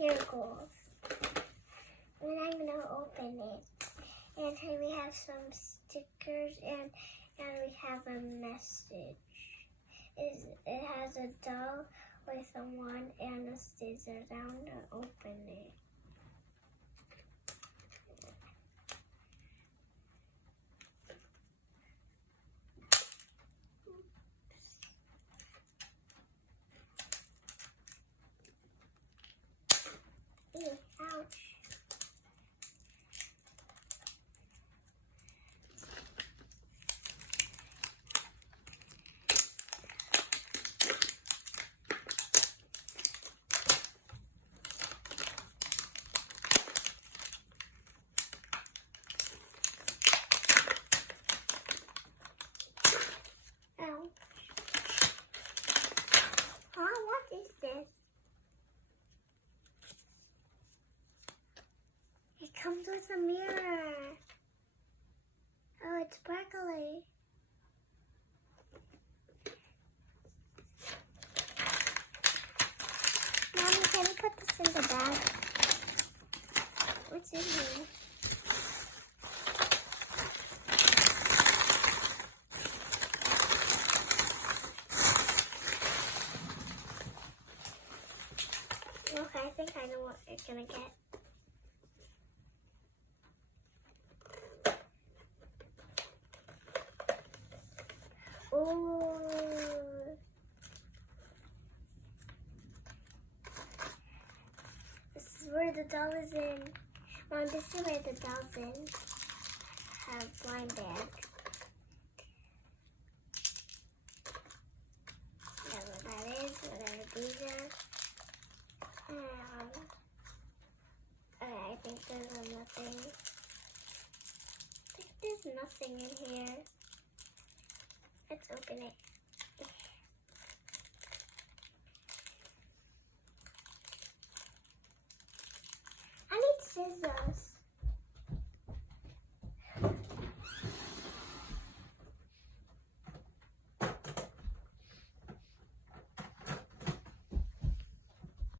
Here it goes. And I'm gonna open it. And here we have some stickers and we have a message. It has a doll with a wand and a scissors. I'm gonna open it. Ew, ouch. What is this? It comes with a mirror. Oh, it's sparkly. Mommy, can you put this in the bag? What's in here? Okay, I think I know what you're gonna get. Oh, this is where the doll is in. Mom, this is where the doll's in. Have blind bags. Whatever that is, whatever these are. I think there's nothing. I think there's nothing in here. Let's open it. I need scissors.